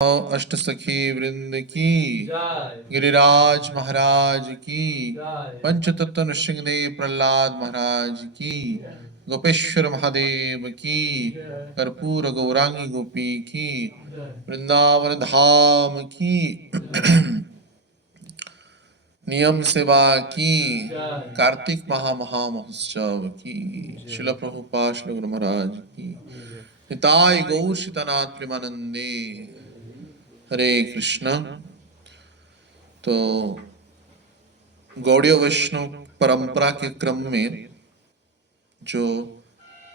अष्ट सखी वृंद की, गिरिराज महाराज की, पंचतत्व नृसिंहदेव प्रहलाद महाराज की, गोपेश्वर महादेव की, कर्पूर गौरांगी गोपी की, वृंदावन धाम की, नियम सेवा की, कार्तिक महोत्सव की, शिल प्रभुपाद श्री गुरु महाराज की, निताय गौर सीतानाथ प्रेमानंदे। हरे कृष्ण। तो गौड़ीय वैष्णव परंपरा के क्रम में जो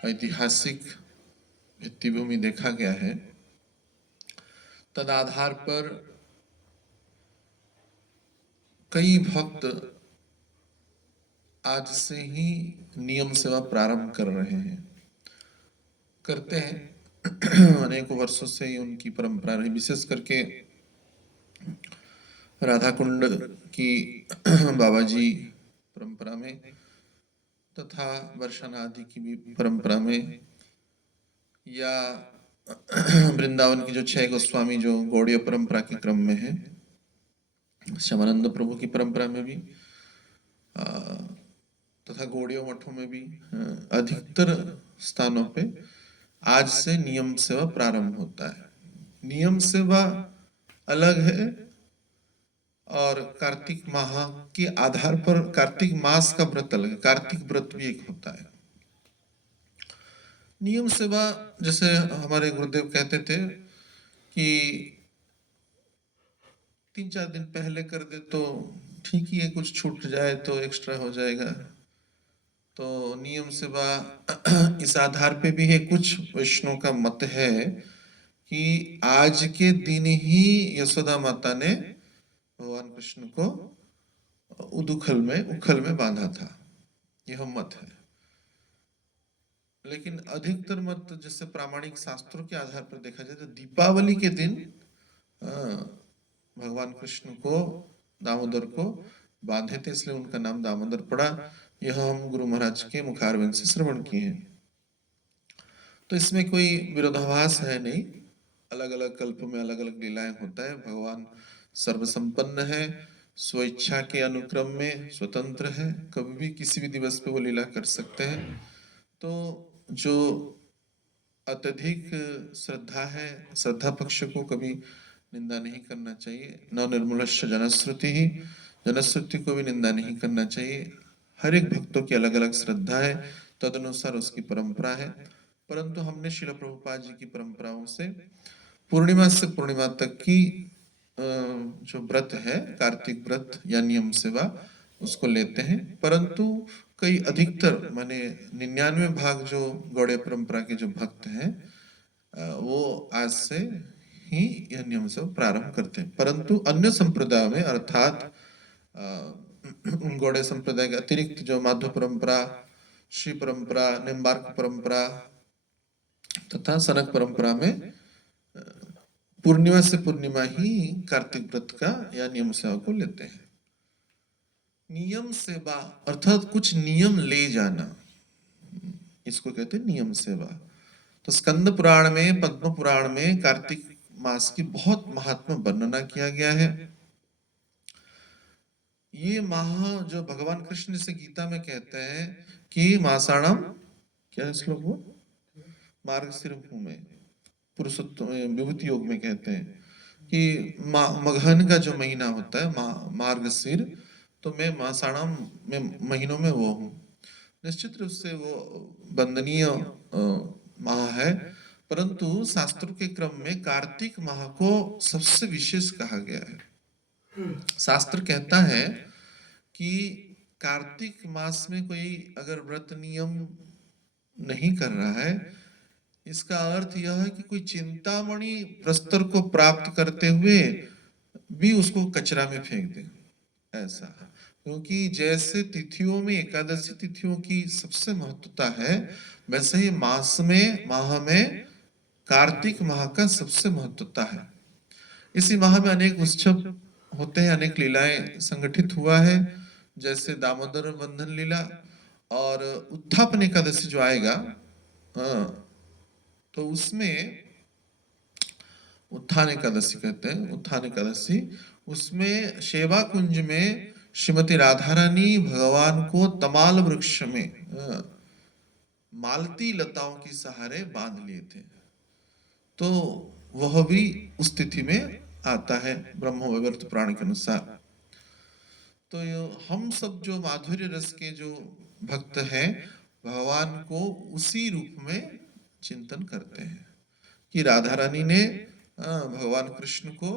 ऐतिहासिक भित्तिभूमि देखा गया है, तद आधार पर कई भक्त आज से ही नियम सेवा प्रारंभ कर रहे हैं, करते हैं। अनेकों वर्षों से ही उनकी परंपरा रही, विशेष करके राधा कुंड की बाबा जी परंपरा में तथा वर्षानादि की भी परंपरा में, या वृंदावन की जो 6 गोस्वामी जो गौड़ीय परंपरा के क्रम में है, श्यामानंद प्रभु की परंपरा में भी तथा गौड़ीय मठों में भी अधिकतर स्थानों पे आज से नियम सेवा प्रारंभ होता है। नियम सेवा अलग है और कार्तिक माह के आधार पर कार्तिक मास का व्रत अलग है। कार्तिक व्रत भी एक होता है। नियम सेवा जैसे हमारे गुरुदेव कहते थे कि 3-4 दिन पहले कर दे तो ठीक ही है, कुछ छूट जाए तो एक्स्ट्रा हो जाएगा। तो नियम सेवा इस आधार पे भी है, कुछ वैष्णव का मत है कि आज के दिन ही यशोदा माता ने भगवान कृष्ण को उखल में बांधा था, यह मत है। लेकिन अधिकतर मत जैसे प्रामाणिक शास्त्रों के आधार पर देखा जाए तो दीपावली के दिन भगवान कृष्ण को, दामोदर को बांधे थे, इसलिए उनका नाम दामोदर पड़ा। यह हम गुरु महाराज के मुखारविंद से श्रवण किए हैं। तो इसमें कोई विरोधाभास है नहीं, अलग अलग कल्प में अलग अलग लीलाएं होता है। भगवान सर्वसंपन्न है, स्वेच्छा के अनुक्रम में स्वतंत्र है, कभी भी किसी भी दिवस पे वो लीला कर सकते हैं। तो जो अत्यधिक श्रद्धा है, श्रद्धा पक्ष को कभी निंदा नहीं करना चाहिए। न निर्मूलस्य जनश्रुति ही, जनश्रुति को भी निंदा नहीं करना चाहिए। हर एक भक्तों की अलग अलग श्रद्धा है, तदनुसार उसकी परंपरा है। परंतु हमने श्रील प्रभुपाद जी की परंपराओं से पूर्णिमा से पूर्णिमा तक की जो व्रत है, कार्तिक व्रत या नियम सेवा, उसको लेते हैं। परंतु कई अधिकतर माने 99 जो गौड़ीय परंपरा के जो भक्त हैं वो आज से ही यह नियम सेवा प्रारंभ करते हैं। परंतु अन्य संप्रदाय में अर्थात गौड़ीय संप्रदाय के अतिरिक्त जो माधव परंपरा, श्री परंपरा, निम्बार्क परंपरा तथा सनक परंपरा में पूर्णिमा से पूर्णिमा ही कार्तिक व्रत का या नियम सेवा को लेते हैं। नियम सेवा अर्थात कुछ नियम ले जाना, इसको कहते हैं नियम सेवा। तो स्कंद पुराण में, पद्म पुराण में कार्तिक मास की बहुत महात्मा वर्णना किया गया है। ये माह जो भगवान कृष्ण से गीता में कहते हैं कि मासाणम, क्या है श्लोक वो, मार्गशीर में पुरुषोत्तम विभूति योग में कहते हैं कि मघन का जो महीना होता है मार्गशीर, तो मैं मासाणम में महीनों में वो हूँ। निश्चित रूप से वो वंदनीय माह है, परंतु शास्त्रों के क्रम में कार्तिक माह को सबसे विशेष कहा गया है। शास्त्र कहता है कि कार्तिक मास में कोई अगर व्रत नियम नहीं कर रहा है, इसका अर्थ यह है कि कोई चिंतामणि प्रस्तर को प्राप्त करते हुए भी उसको कचरा में फेंक दे, ऐसा। क्योंकि जैसे तिथियों में एकादशी तिथियों की सबसे महत्वता है, वैसे ही माह में कार्तिक माह का सबसे महत्वता है। इसी माह में अनेक उत्सव होते हैं, अनेक लीलाएं संगठित हुआ है, जैसे दामोदर बंधन लीला और उत्थापन एकादशी जो आएगा, तो उसमें उत्थान एकादशी कहते हैं, उत्थान एकादशी। उसमें सेवा कुंज में श्रीमती राधा रानी भगवान को तमाल वृक्ष में मालती लताओं की सहारे बांध लिए थे। तो वह भी उस तिथि में आता है ब्रह्म वैवर्त पुराण के अनुसार। तो हम सब जो माधुर्य रस के जो भक्त हैं, भगवान को उसी रूप में चिंतन करते हैं कि राधा रानी ने भगवान कृष्ण को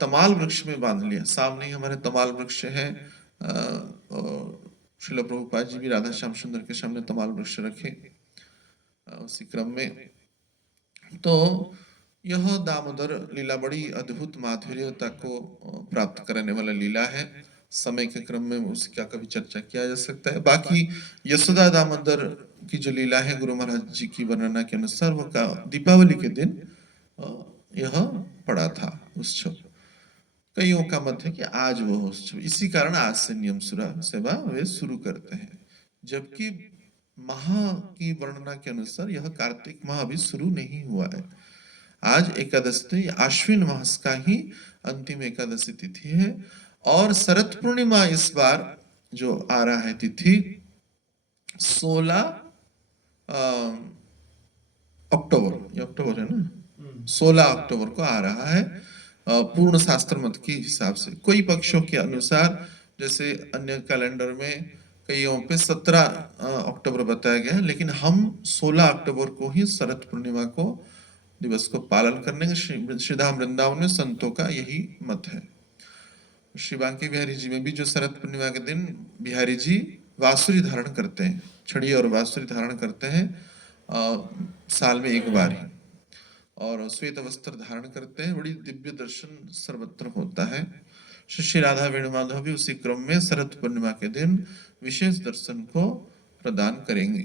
तमाल वृक्ष में बांध लिया। सामने ही हमारे तमाल वृक्ष है। श्रील प्रभुपाद जी भी राधा श्याम सुंदर के सामने तमाल वृक्ष रखे उसी क्रम में। तो यह दामोदर लीला बड़ी अद्भुत माधुर्यता को प्राप्त करने वाला लीला है। समय के क्रम में उसका कभी चर्चा किया जा सकता है। बाकी यशोदा दामोदर की जो लीला है गुरु महाराज जी की वर्णना के अनुसार, वो का दीपावली के दिन यह पड़ा था उत्सव। कईयों का मत है कि आज वो उत्सव, इसी कारण आज से नियम सुरा सेवा वे शुरू करते हैं। जबकि माह की वर्णना के अनुसार यह कार्तिक माह अभी शुरू नहीं हुआ है। आज एकादशी आश्विन मास का ही अंतिम एकादशी तिथि है। और शरद पूर्णिमा इस बार जो आ रहा है तिथि 16 अक्टूबर, ये अक्टूबर है ना, 16 अक्टूबर को आ रहा है पूर्ण शास्त्र मत के हिसाब से। कोई पक्षों के अनुसार, जैसे अन्य कैलेंडर में कईयों पे 17 अक्टूबर बताया गया है, लेकिन हम 16 अक्टूबर को ही शरद पूर्णिमा को दिवस को पालन करने के श्रीधाम वृंदावन में संतों का यही मत है। श्री बांके बिहारी जी में भी जो शरद पूर्णिमा के दिन बिहारी जी बांसुरी धारण करते हैं, छड़ी और बांसुरी धारण करते हैं साल में एक बार ही, और श्वेत वस्त्र धारण करते हैं। बड़ी दिव्य दर्शन सर्वत्र होता है। श्री राधा वेणुमाधव भी उसी क्रम में शरद पूर्णिमा के दिन विशेष दर्शन को प्रदान करेंगे।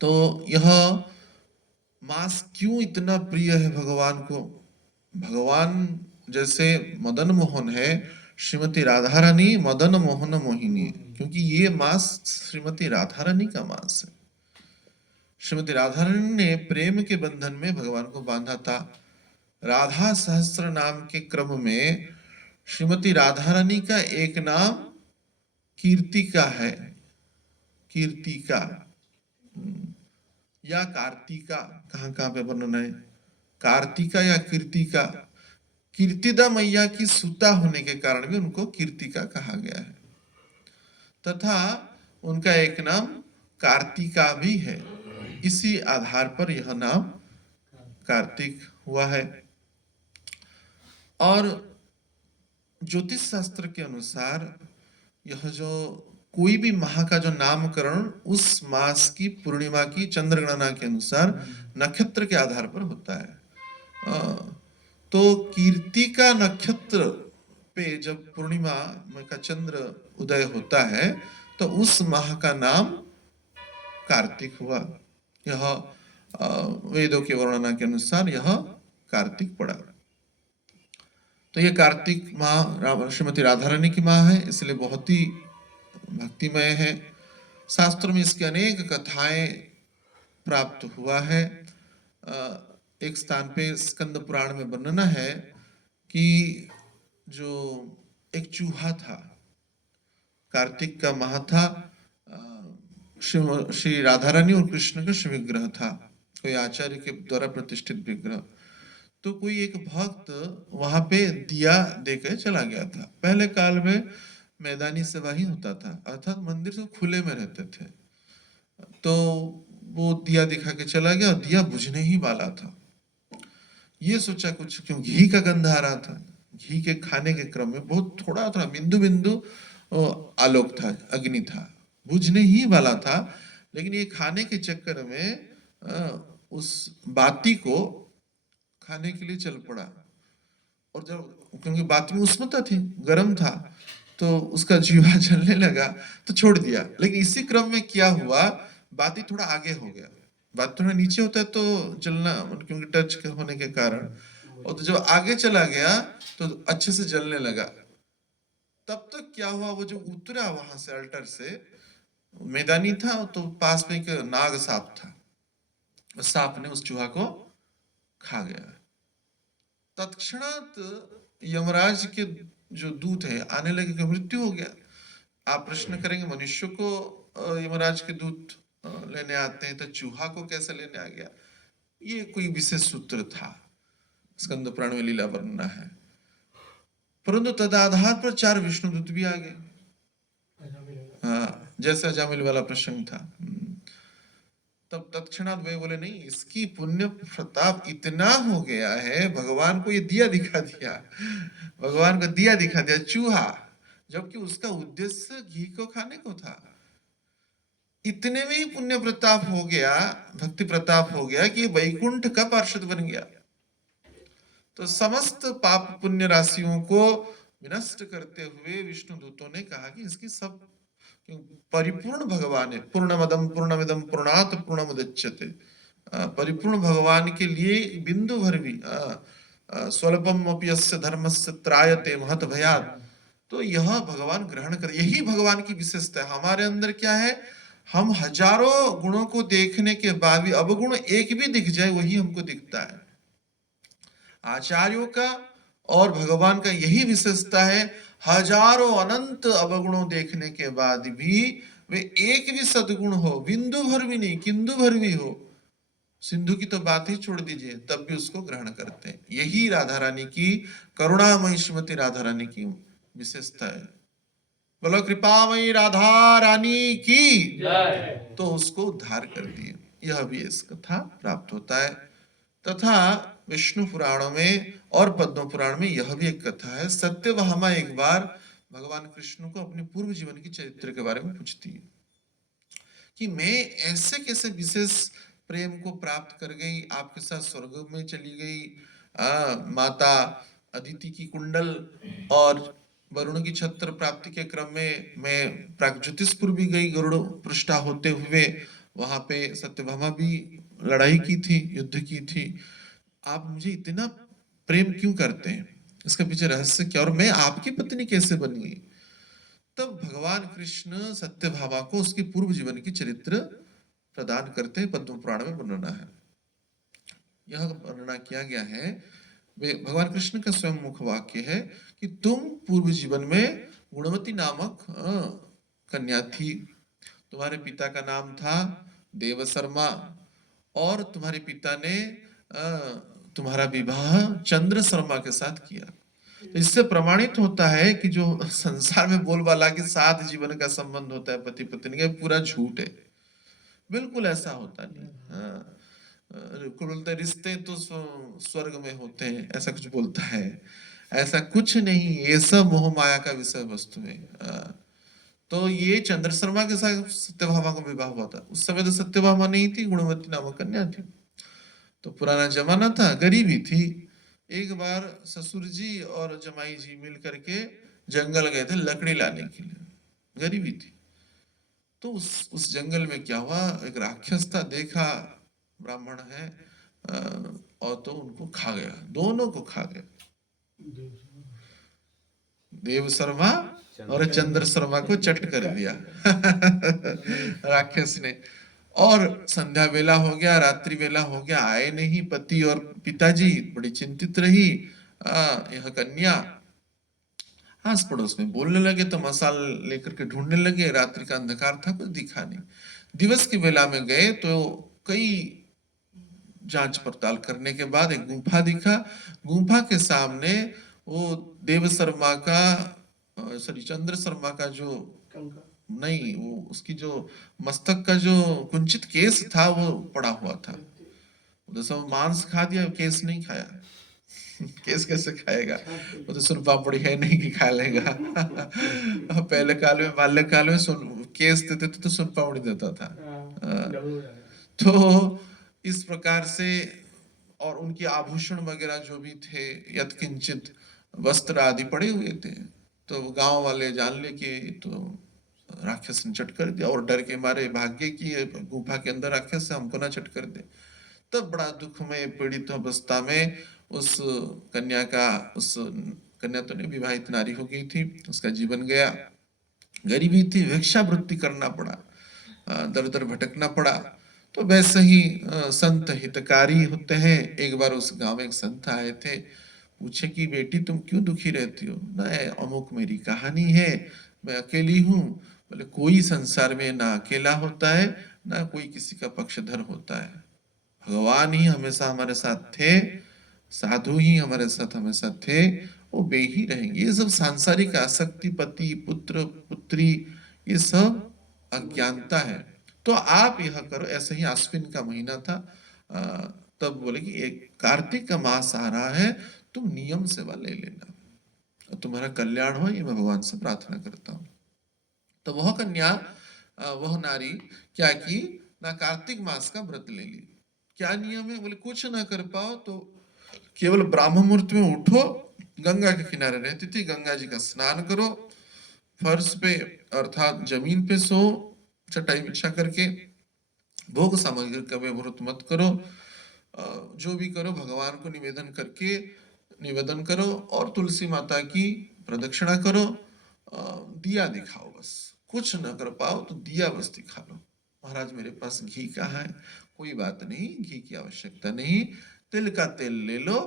तो यह मास क्यों इतना प्रिय है भगवान को? भगवान जैसे मदन मोहन है, श्रीमती राधा रानी मदन मोहन मोहिनी है, क्योंकि ये मास श्रीमती राधा रानी का मास है। श्रीमती राधा रानी ने प्रेम के बंधन में भगवान को बांधा था। राधा सहस्त्र नाम के क्रम में श्रीमती राधा रानी का एक नाम कीर्तिका है, कीर्तिका या कार्तिका, कहाँ पे वर्णन है, कार्तिका या कीर्तिका। कीर्तिदा मैया की सुता होने के कारण भी उनको कीर्तिका कहा गया है, तथा उनका एक नाम कार्तिका भी है। इसी आधार पर यह नाम कार्तिक हुआ है। और ज्योतिष शास्त्र के अनुसार यह जो कोई भी माह का जो नामकरण उस मास की पूर्णिमा की चंद्र गणना के अनुसार नक्षत्र के आधार पर होता है। तो कीर्तिका नक्षत्र पे जब पूर्णिमा का चंद्र उदय होता है तो उस माह का नाम कार्तिक हुआ। यह वेदों के वर्णना के अनुसार यह कार्तिक पड़ा। तो यह कार्तिक माह श्रीमती राधा रानी की माह है, इसलिए बहुत ही भक्तिमय है। शास्त्रों में इसके अनेक कथाएं प्राप्त हुआ है। एक स्थान पे स्कंद पुराण में वर्णना है कि जो एक चूहा था, कार्तिक का माह था, श्री राधा रानी और कृष्ण का शिव विग्रह था, कोई आचार्य के द्वारा प्रतिष्ठित विग्रह। तो कोई एक भक्त वहां पे दिया देकर चला गया था। पहले काल में मैदानी सेवा ही होता था, अर्थात मंदिर से खुले में रहते थे। तो वो दिया दिखा के चला गया और दिया बुझने ही वाला था। ये सोचा कुछ, क्यों घी का गंध आ रहा था, घी के खाने के क्रम में बहुत थोड़ा थोड़ा बिंदु बिंदु आलोक था, अग्नि था, बुझने ही वाला था। लेकिन ये खाने के चक्कर में उस बाती को खाने के लिए चल पड़ा। और जब, क्योंकि बाती में उष्णता थी, गर्म था, तो उसका जीवा जलने लगा तो छोड़ दिया। लेकिन इसी क्रम में क्या हुआ, बाती थोड़ा आगे हो गया। बात थोड़ा नीचे होता है तो जलना, क्योंकि टच होने के कारण, और तो जब आगे चला गया तो अच्छे से जलने लगा। तब तक क्या हुआ, वो जो उतरा वहां से अल्टर से, मैदानी था तो पास में एक नाग सांप था, सांप ने उस चूहा को खा गया। तत्क्षणात यमराज के जो दूत है आने लगे कि मृत्यु हो गया। आप प्रश्न करेंगे मनुष्य को यमराज के दूत लेने आते हैं तो चूहा को कैसे लेने आ गया? ये कोई विशेष सूत्र था, स्कंद पुराण में लीला वर्णना है। परंतु तदाधार पर 4 विष्णुदूत भी आ गए। हाँ, जैसा अजामिल वाला प्रसंग था। तब तत्क्षणात वे बोले नहीं, इसकी पुण्य प्रताप इतना हो गया है, भगवान को ये दिया दिखा दिया, भगवान को दिया दिखा दिया चूहा, जबकि उसका उद्देश्य घी को खाने को था। इतने में ही पुण्य प्रताप हो गया, भक्ति प्रताप हो गया कि वैकुंठ का पार्षद बन गया। तो समस्त पाप पुण्य राशियों को विनष्ट करते हुए विष्णु दूतों ने कहा कि इसकी सब परिपूर्ण भगवान है, पूर्णमदम पूर्णमिदम पूर्णात पूर्णमुदच्यते, परिपूर्ण भगवान के लिए बिंदु भर भी स्वल्पम अपि यस्य धर्मस्य त्रायते महत भयात्, तो यह भगवान ग्रहण कर, यही भगवान की विशेषता है। हमारे अंदर क्या है, हम हजारों गुणों को देखने के बाद भी अवगुण एक भी दिख जाए वही हमको दिखता है। आचार्यों का और भगवान का यही विशेषता है, हजारों अनंत अवगुणों देखने के बाद भी वे एक भी सद्गुण हो, बिंदु भर भी नहीं, किंदु भर भी हो, सिंधु की तो बात ही छोड़ दीजिए, तब भी उसको ग्रहण करते हैं। यही राधा रानी की, करुणामयी श्रीमती राधा रानी की विशेषता है। बोलो कृपामयी राधा रानी की जय। तो उसको उद्धार कर दिए, यह भी इस कथा प्राप्त होता है। तथा विष्णु पुराणों में और पद्म पुराण में यह भी एक कथा है। सत्यभामा एक बार भगवान कृष्ण को अपने पूर्व जीवन की चरित्र के बारे में पूछती है कि मैं ऐसे कैसे विशेष प्रेम को प्राप्त कर गई, आपके साथ स्वर्ग में चली गई, माता अदिति की कुंडल और वरुण की छत्र प्राप्ति के क्रम में मैं प्रागज्योतिषपुर भी गई, गरुड़ पृष्ठा होते हुए वहां पे सत्यभामा भी लड़ाई की थी, युद्ध की थी। आप मुझे इतना प्रेम क्यों करते हैं, इसके पीछे रहस्य क्या, और मैं आपकी पत्नी कैसे बन गई? तब भगवान कृष्ण सत्यभामा को उसके पूर्व जीवन की चरित्र प्रदान करते हैं। पद्म पुराण में वर्णना है, यह वर्णना किया गया है। भगवान कृष्ण का स्वयं मुख वाक्य है कि तुम पूर्व जीवन में गुणवती नामक कन्या थी, तुम्हारे पिता का नाम था देव शर्मा, और तुम्हारे पिता ने तुम्हारा विवाह चंद्र शर्मा के साथ किया। तो इससे प्रमाणित होता है कि जो संसार में बोलबाला के साथ जीवन का संबंध होता है पति पत्नी का, पूरा झूठ है, बिल्कुल ऐसा होता नहीं। हाँ, बोलते रिश्ते तो स्वर्ग में होते हैं, ऐसा कुछ बोलता है, ऐसा कुछ नहीं, ये सब मोह माया का विषय वस्तु है। तो ये चंद्र शर्मा के साथ सत्यभामा का विवाह हुआ था। उस समय तो सत्यभामा नहीं थी, गुणवती नामक कन्या थी। तो पुराना जमाना था, गरीबी थी। एक बार ससुर जी और जमाई जी मिल करके जंगल गए थे लकड़ी लाने के लिए, गरीबी थी। तो उस जंगल में क्या हुआ, एक राक्षस था, देखा ब्राह्मण है, और तो उनको खा गया, दोनों को खा गया। देव शर्मा और चंद्र शर्मा को चट कर दिया राक्षस ने। और संध्या वेला हो गया, रात्रि वेला हो गया, आए नहीं पति और पिताजी, बड़ी चिंतित रही यह कन्या। आस पड़ोस में बोलने लगे तो मसाल लेकर के ढूंढने लगे, रात्रि का अंधकार था, कुछ दिखा नहीं। दिवस की वेला में गए तो कई जांच पड़ताल करने के बाद एक गुफा दिखा। गुफा के सामने वो देव शर्मा का सॉरी चंद्र शर्मा का जो नहीं, वो उसकी जो मस्तक का जो कुंचित केस था वो पड़ा हुआ था। तो मांस खा दिया, केस नहीं खाया केस कैसे खाएगा, वो तो सुन पापड़ी है नहीं कि खा लेगा पहले काल में, बाल्यकाल में केस देते थे तो सुन पापड़ी देता था। तो इस प्रकार से, और उनके आभूषण वगैरह जो भी थे, यत्किंचित वस्त्र आदि पड़े हुए थे। तो गांव वाले जान ले कि तो राक्षस ने चट कर दिया, और डर के मारे भाग्य की गुफा के अंदर राक्षस है, हमको ना चट कर दे। तब बड़ा दुख में पीड़ित अवस्था में उस कन्या का, उस कन्या तो नहीं, विवाहित नारी हो गई थी, उसका जीवन गया। गरीबी थी, भिक्षावृत्ति करना पड़ा, दर दर भटकना पड़ा। तो वैसे ही संत हितकारी होते हैं। एक बार उस गांव में एक संत आए थे, पूछे कि बेटी तुम क्यों दुखी रहती हो ना, अमुक मेरी कहानी है, मैं अकेली हूँ। बोले कोई संसार में ना अकेला होता है ना कोई किसी का पक्षधर होता है, भगवान ही हमेशा हमारे साथ थे, साधु ही हमारे साथ हमेशा थे, वो वे ही रहेंगे। ये सब सांसारिक आसक्ति, पति पुत्र पुत्री, ये सब अज्ञानता है। तो आप यह करो। ऐसे ही आश्विन का महीना था, तब बोले कि एक कार्तिक का मास आ रहा है, तुम नियम सेवा ले लेना और तुम्हारा कल्याण हो, ये मैं भगवान से प्रार्थना करता हूँ। तो वह कन्या, वह नारी क्या की ना, कार्तिक मास का व्रत ले ली। क्या नियम है? बोले कुछ ना कर पाओ तो केवल ब्राह्म मुहूर्त में उठो, गंगा के किनारे रहती थी, गंगा जी का स्नान करो, फर्श पे अर्थात जमीन पे सो, चटाई बिछा करके, भोग सामग्री का व्यवहार मत करो, जो भी करो भगवान को निवेदन करके निवेदन करो, और तुलसी माता की प्रदक्षिणा करो, दिया दिखाओ, बस कुछ न कर पाओ तो दिया बस दिखा लो। महाराज मेरे पास घी कहाँ है? कोई बात नहीं, घी की आवश्यकता नहीं, तिल का तेल ले लो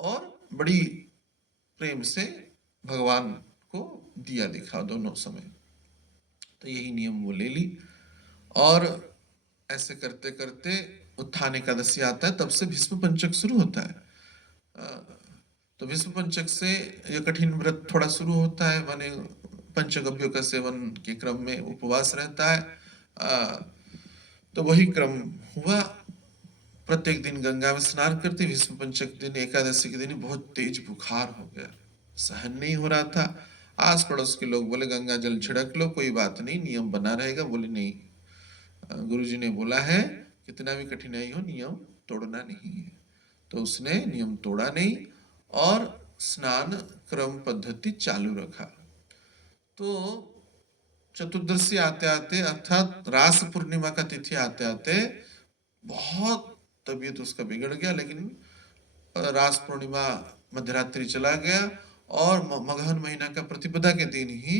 और बड़ी प्रेम से भगवान को दिया दिखा दोनों समय। तो यही नियम वो ले ली, और ऐसे करते करते उत्थान एकादशी आता है, तब से भीष्म पंचक शुरू होता है। तो भीष्म पंचक से ये कठिन व्रत थोड़ा शुरू होता है, माने पंचगव्यों का सेवन के क्रम में उपवास रहता है। तो वही क्रम हुआ, प्रत्येक दिन गंगा में स्नान करते। भीष्म पंचक दिन एकादशी के दिन बहुत तेज बुखार हो गया, सहन नहीं हो रहा था। आस पड़ोस के लोग बोले गंगा जल छिड़क लो, कोई बात नहीं, नियम बना रहेगा। बोले नहीं, गुरुजी ने बोला है कितना भी कठिनाई हो नियम तोड़ना नहीं है। तो उसने नियम तोड़ा नहीं और स्नान क्रम पद्धति चालू रखा। तो चतुर्दशी आते आते अर्थात रास पूर्णिमा का तिथि आते आते बहुत तबीयत उसका बिगड़ गया, लेकिन रास पूर्णिमा मध्यरात्रि चला गया, और मगहन महीना का प्रतिपदा के दिन ही,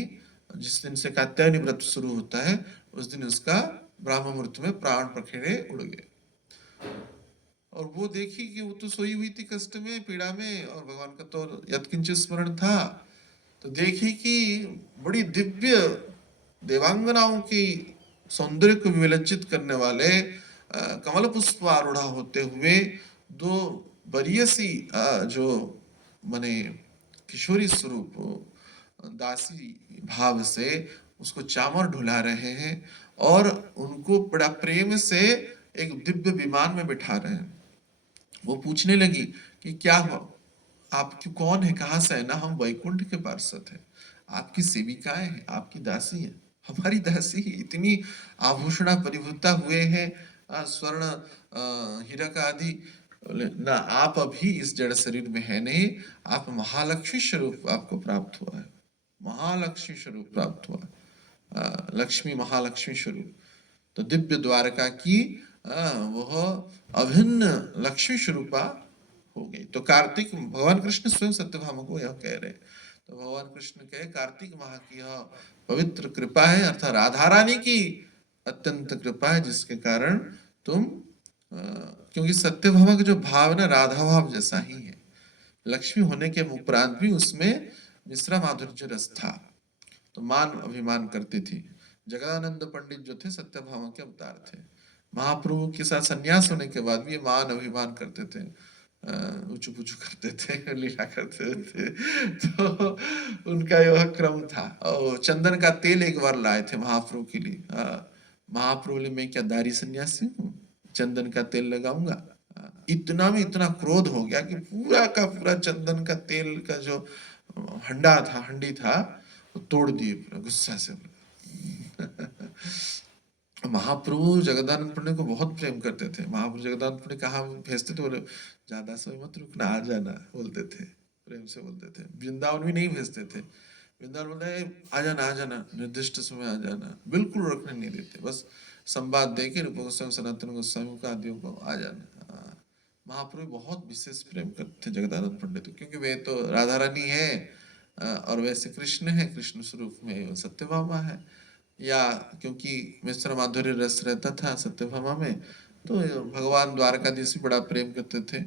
जिस दिन से कात्यायनी व्रत शुरू होता है, उस दिन उसका ब्राह्म मुहूर्त में प्राण पखेड़े उड़ गए। और वो देखी कि वो तो सोई हुई थी कष्ट में, पीड़ा में, और भगवान का तो यत्किंचित स्मरण था। तो देखी कि बड़ी दिव्य देवांगनाओं की सौंदर्य को विलज्जित करने वाले कमल पुष्प आरूढ़ा होते हुए दो बरियसी, जो माने किशोरी स्वरूप दासी भाव से उसको चामर ढुला रहे हैं, और उनको बड़ा प्रेम से एक दिव्य विमान में बिठा रहे हैं। वो पूछने लगी कि क्या हुआ, आप कौन है, कहाँ से है? ना हम वैकुंठ के पार्षद हैं, आपकी सेविकाएं हैं, आपकी दासी है। हमारी दासी इतनी आभूषणा परिभूता हुए हैं, स्वर्ण हीरा का आदि। ना, आप अभी इस जड़ शरीर में है नहीं, आप महालक्ष्मी स्वरूप आपको प्राप्त हुआ है, महालक्ष्मी स्वरूप प्राप्त हुआ, लक्ष्मी महालक्ष्मी स्वरूप। तो दिव्य द्वारका की वह अभिन्न लक्ष्मी स्वरूपा हो गई। तो कार्तिक, भगवान कृष्ण स्वयं सत्यभामा को यह कह रहे, तो भगवान कृष्ण कहे कार्तिक माह की यह पवित्र कृपा है, अर्थात राधा रानी की अत्यंत कृपा है, जिसके कारण तुम, क्योंकि सत्यभामा का जो भाव ना राधा भाव जैसा ही है, लक्ष्मी होने के उपरांत भी उसमें मिश्रा माधुर्य रस था। तो मान अभिमान करती थी। जगदानंद पंडित जो थे सत्यभामा के अवतार थे, महाप्रभु के साथ संन्यास होने के बाद भी ये मान अभिमान करते थे, ऊंचू पूछू करते थे, लीला करते थे। तो उनका यह क्रम था। और चंदन का तेल एक बार लाए थे महाप्रभु के लिए। महाप्रभु ने, मैं क्या दारी सन्यासी हूँ, चंदन का तेल लगाऊंगा? इतना में इतना क्रोध हो गया कि पूरा का पूरा चंदन का तेल का जो हंडा था, हंडी था, वो तोड़ दिए पूरा गुस्सा से। महाप्रभु जगदानंद पंडित को बहुत प्रेम करते थे। महाप्रभु जगदानंद पंडित कहाँ भेजते थे? बोले ज्यादा समय मत रुकना, आ जाना, बोलते थे, प्रेम से बोलते थे। वृंदावन भी नहीं भेजते थे, वृंदावन बोलते आ जाना, आ जाना, निर्दिष्ट समय आ जाना, बिल्कुल रखने नहीं देते, बस संवाद दे के रूप गोस्वामी, सनातन गोस्वामी का आदियों को आ जाना। महाप्रभु बहुत विशेष प्रेम करते थे जगदानंद पंडित, क्योंकि वे तो राधा रानी है, और वैसे कृष्ण है, कृष्ण स्वरूप में सत्यभामा है, या क्योंकि मिश्र माधुर्य रस रहता था सत्यभामा में, तो भगवान द्वारकाधीश भी बड़ा प्रेम करते थे।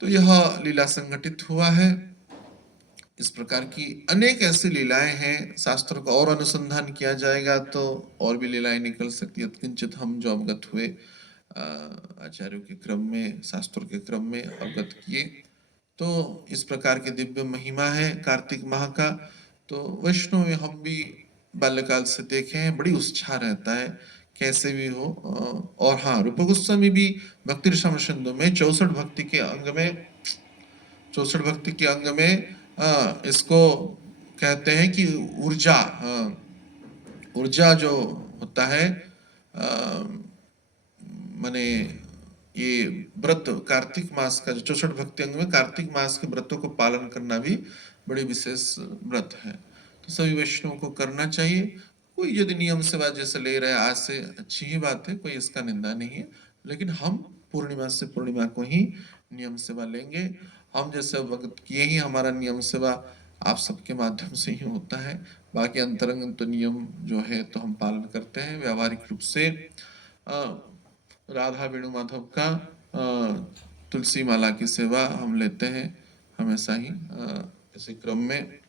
तो यह लीला संगठित हुआ है। इस प्रकार की अनेक ऐसी लीलाएं हैं, शास्त्रों का और अनुसंधान किया जाएगा तो और भी लीलाएं निकल सकती है। किंचित हम जो अवगत हुए आचार्यों के क्रम में, शास्त्रों के क्रम में अवगत किए, तो इस प्रकार की दिव्य महिमा है कार्तिक माह का। तो वैष्णव में हम भी बाल्यकाल से देखे हैं, बड़ी उत्साह रहता है कैसे भी हो। और हाँ, रूप गोस्वामी भी भक्ति रसायन सिंधु में 64 भक्ति के अंग में, 64 भक्ति के अंग में इसको कहते हैं कि ऊर्जा, ऊर्जा जो होता है, माने ये व्रत कार्तिक मास का जो 64 भक्ति अंग में कार्तिक मास के व्रतों को पालन करना भी बड़ी विशेष व्रत है। तो सभी वैष्णवों को करना चाहिए। कोई यदि नियम सेवा जैसे ले रहे आज से अच्छी ही बात है, कोई इसका निंदा नहीं है, लेकिन हम पूर्णिमा से पूर्णिमा को ही नियम सेवा लेंगे। हम जैसे वक्त किए ही हमारा नियम सेवा आप सबके माध्यम से ही होता है। बाकी अंतरंग तो नियम जो है तो हम पालन करते हैं व्यावहारिक रूप से। राधा वेणु माधव का तुलसी माला की सेवा हम लेते हैं हमेशा ही। इसी क्रम में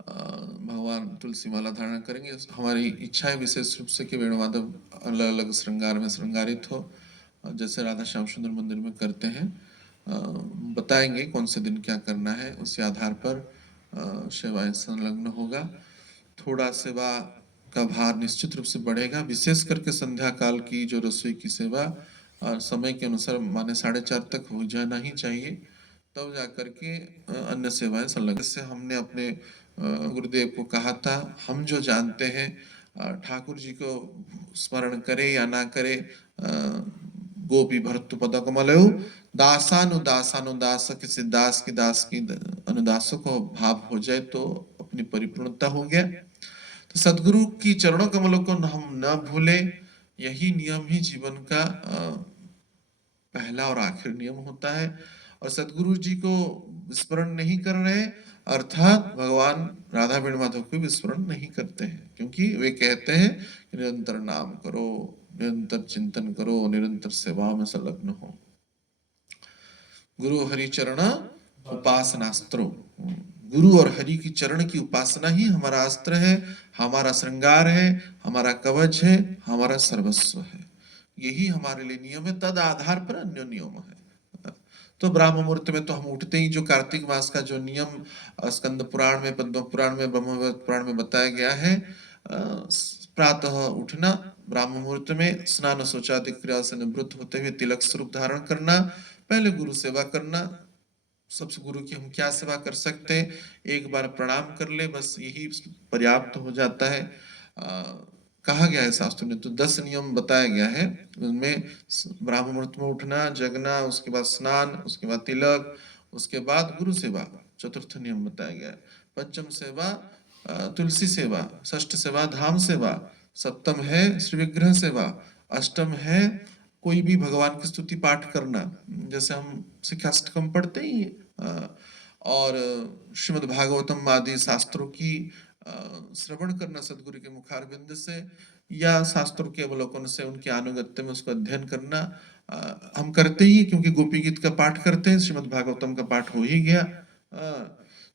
भगवान तुलसी माला धारण करेंगे। हमारी इच्छा है विशेष रूप से कि वेणु माधव अलग अलग श्रृंगार में श्रृंगारित हो, जैसे राधा श्याम सुंदर मंदिर में करते हैं। बताएंगे कौन से दिन क्या करना है, उसी आधार पर सेवाएं संलग्न होगा। थोड़ा सेवा का भार निश्चित रूप से बढ़ेगा, विशेष करके संध्या काल की जो रसोई की सेवा समय के अनुसार माने 4:30 तक हो जाना ही चाहिए, तब जाकर के अन्य सेवाएं संलग्न। जैसे हमने अपने गुरुदेव को कहा था, हम जो जानते हैं ठाकुर जी को स्मरण करे या ना करे, गोपी भरतु पद कमलयु दासानुदास, किसी दास की अनुदासों को भाव हो जाए तो अपनी परिपूर्णता हो गया। तो सदगुरु की चरणों कमलों को हम न भूले, यही नियम ही जीवन का पहला और आखिरी नियम होता है। और सदगुरु जी को स्मरण नहीं कर रहे अर्थात भगवान राधा वेणु माधव को भी स्मरण नहीं करते हैं, क्योंकि वे कहते हैं निरंतर नाम करो, निरंतर चिंतन करो, निरंतर सेवा में संलग्न हो। गुरु हरि चरण उपासनास्त्रो, गुरु और हरि की चरण की उपासना ही हमारा अस्त्र है, हमारा श्रृंगार है, हमारा कवच है, हमारा सर्वस्व है। यही हमारे लिए नियम है, तद आधार पर अन्य नियम है। तो ब्रह्म मुहूर्त में तो हम उठते ही, जो कार्तिक मास का जो नियम स्कंद पुराण में, पद्म पुराण में, ब्रह्म पुराण में बताया गया है, प्रातः उठना, ब्राह्म मुहूर्त में स्नान शौचादि क्रिया से निवृत्त होते हुए तिलक स्वरूप धारण करना, पहले गुरु सेवा करना। सबसे गुरु की हम क्या सेवा कर सकते हैं, एक बार प्रणाम कर ले, बस यही पर्याप्त हो जाता है। कहा गया है शास्त्र में, तो 10 नियम बताया गया है, उनमें ब्राह्म मुहूर्त में उठना, जगना, उसके बाद स्नान, उसके बाद तिलक, उसके बाद गुरु सेवा, चतुर्थ नियम बताया गया है। पंचम सेवा तुलसी सेवा, षष्ठ सेवा धाम सेवा, सप्तम है श्री विग्रह सेवा, अष्टम है कोई भी भगवान की स्तुति पाठ करना, जैसे हम शिक्षाष्टकम पढ़ते ही और श्रीमद् भागवतम आदि शास्त्रों की श्रवण करना सदगुरु के मुखारविंद से या शास्त्रों के अवलोकन से, उनके अनुगत्य में उसको अध्ययन करना हम करते ही, क्योंकि गोपी गीत का पाठ करते हैं, श्रीमद् भागवतम का पाठ हो ही गया।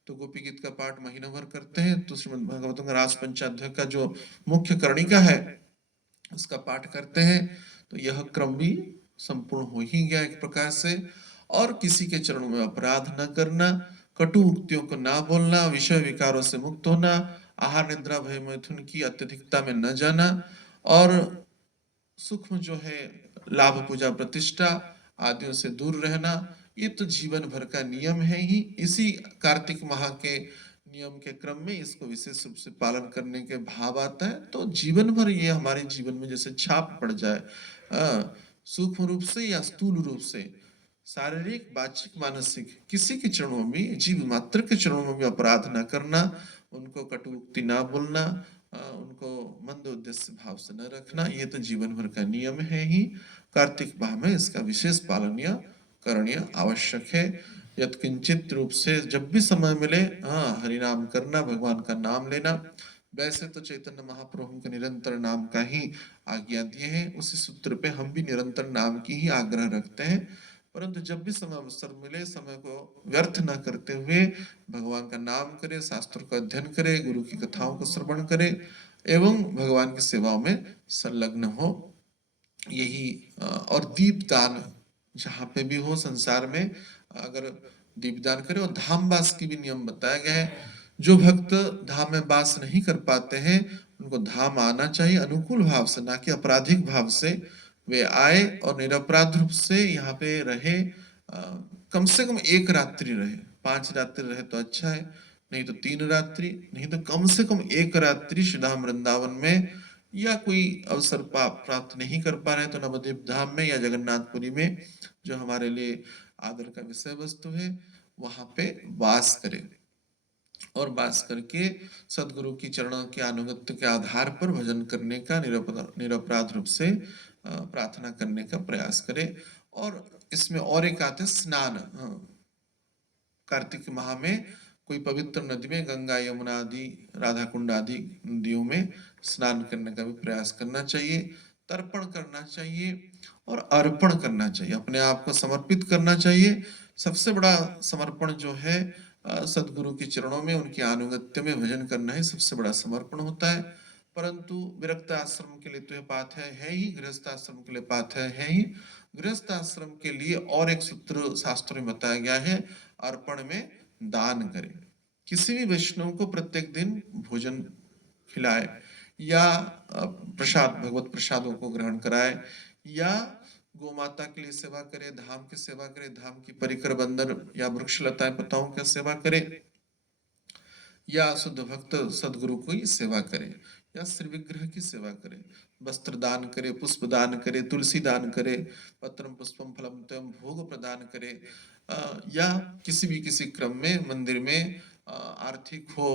तो गोपी गीत का पाठ महीना भर करते हैं, तो श्रीमद् भागवतम का रास पंचाध्याय का जो मुख्य कर्णिका है उसका पाठ करते हैं। तो यह क्रम भी संपूर्ण हो ही गया एक प्रकार से। और किसी के चरणों में अपराध न करना, कटु उक्तियों को ना बोलना, विषय विकारों से मुक्त होना, आहार निद्रा भय मैथुन की अत्यधिकता में न जाना, और सूक्ष्म जो है लाभ पूजा प्रतिष्ठा आदियों से दूर रहना, ये तो जीवन भर का नियम है ही। इसी कार्तिक माह के नियम के क्रम में इसको विशेष रूप से पालन करने के भाव आता है, तो जीवन भर ये हमारे जीवन में जैसे छाप पड़ जाए, सूक्ष्म रूप से या स्थूल रूप से, शारीरिक वाचिक मानसिक, किसी के चरणों में, जीव मात्र के चरणों में भी अपराध न करना, उनको कटुक्ति ना बोलना, उनको मंद उद्देश्य भाव से न रखना, ये तो जीवन भर का नियम है ही। कार्तिक माह में इसका विशेष पालनीय करणीय आवश्यक है। यत्किंचित रूप से जब भी समय मिले हरि नाम करना, भगवान का नाम लेना। वैसे तो चैतन्य महाप्रभु के निरंतर नाम का ही आज्ञा दिए हैं, उसी सूत्र पे हम भी निरंतर नाम की ही आग्रह रखते हैं। परंतु जब भी समय अवसर मिले समय को व्यर्थ न करते हुए भगवान का नाम करे, शास्त्रों का अध्ययन करे, गुरु की कथाओं को श्रवण करे एवं भगवान की सेवाओं में संलग्न हो। यही और दीपदान जहाँ पे भी हो संसार में अगर दीपदान करे, और धाम वास की भी नियम बताया गया है। जो भक्त धाम में वास नहीं कर पाते हैं उनको धाम आना चाहिए अनुकूल भाव से, ना कि आपराधिक भाव से। वे आए और निरपराध रूप से यहाँ पे रहे, कम से कम 1 रात्रि रहे। 5 रात्रि रहे तो अच्छा है, नहीं तो 3 रात्रि, नहीं तो कम से कम 1 रात्रि श्रीधाम वृंदावन में, या कोई अवसर प्राप्त नहीं कर पा रहे तो नवद्वीप धाम में या जगन्नाथपुरी में जो हमारे लिए आदर का विषय वस्तु है वहां पे वास करे, और वास करके सदगुरु की चरणों के अनुगत्य के आधार पर भजन करने का निरपराध रूप से प्रार्थना करने का प्रयास करे। और इसमें और एक आते स्नान, कार्तिक माह में कोई पवित्र नदी में, गंगा यमुना आदि राधा कुंड आदि नदियों में स्नान करने का भी प्रयास करना चाहिए, तर्पण करना चाहिए और अर्पण करना चाहिए, अपने आप को समर्पित करना चाहिए। सबसे बड़ा समर्पण जो है सदगुरु के चरणों में उनके अनुगत्य में भजन करना ही सबसे बड़ा समर्पण होता है। परंतु विरक्त आश्रम के लिए तो यह बात है ही, गृहस्थ आश्रम के लिए बात है ही। गृहस्थ आश्रम के लिए और एक सूत्र शास्त्र में बताया गया है, अर्पण में दान करें। किसी भी वैष्णव को प्रत्येक दिन भोजन खिलाए, या प्रसाद, भगवत प्रसादों को ग्रहण कराए, या गौ माता के लिए सेवा करे, धाम की सेवा करे, धाम की परिकर बंदर या वृक्ष लताएं पताओं की सेवा करे, या शुद्ध भक्त सदगुरु की सेवा करे, या श्री विग्रह की सेवा करे, वस्त्र दान करे, पुष्प दान करे, तुलसी दान करे, पत्रम पुष्पम फलम तम भोग प्रदान करे, या किसी क्रम में मंदिर में आर्थिक हो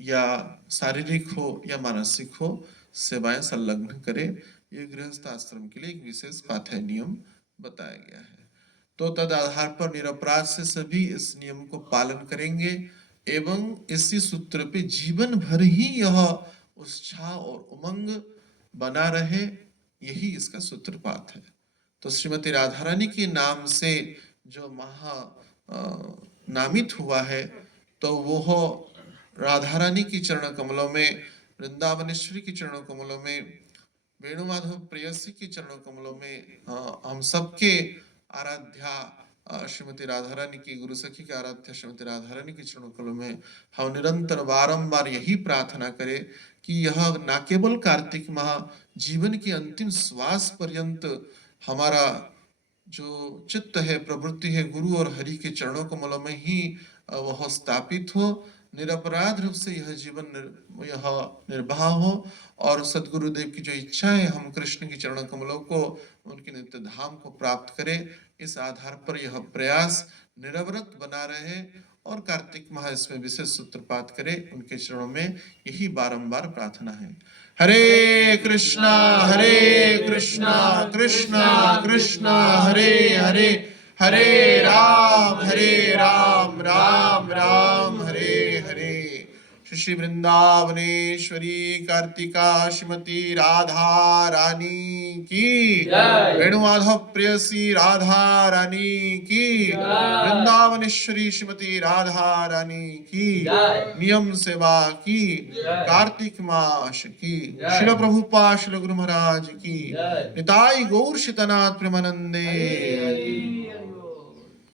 या शारीरिक हो या मानसिक हो सेवाएं संलग्न करे। ये गृहस्थ आश्रम के लिए एक विशेष बात है, नियम बताया गया है। तो तद आधार पर निरपराध से सभी इस नियम को पालन करेंगे एवं इसी सूत्र पे जीवन भर ही यह उत्साह और उमंग बना रहे, यही इसका सूत्रपात है। तो श्रीमती राधा रानी के नाम से जो महा नामित हुआ है, तो वो राधा रानी की चरण कमलों में, वृंदावनेश्वरी की चरणों कमलों में, वेणुमाधव प्रेयसी की चरणों कमलों में, हम सबके आराध्या श्रीमती राधा रानी की, गुरु सखी के आराध्या श्रीमती राधा रानी की चरणों कमलों में हम निरंतर बारंबार यही प्रार्थना करें कि यह न केवल कार्तिक माह, जीवन की अंतिम श्वास पर्यंत हमारा जो चित्त है, प्रवृत्ति है, गुरु और हरि के चरणों कमलों में ही वह स्थापित हो, निरपराध रूप से यह जीवन यह निर्वाह हो, और सदगुरुदेव की जो इच्छा है हम कृष्ण की चरण कमलों को, उनके नित्य धाम को प्राप्त करें, इस आधार पर यह प्रयास निरवरत बना रहे और कार्तिक माह इसमें विशेष सूत्रपात करे। उनके चरणों में यही बारंबार प्रार्थना है। हरे कृष्णा कृष्णा कृष्णा हरे हरे, हरे राम राम राम हरे हरे। श्री वृंदावनेश्वरी कार्तिका श्रीमती राधा रानी की, वेणुमाधव प्रेयसी राधा रानी की, वृंदावनेश्वरी श्रीमती राधा रानी की, नियम सेवा की, कार्तिक मास की, श्रील प्रभुपाद श्रील गुरु महाराज की, निताई गौर शितनाथ प्रेमानंदे।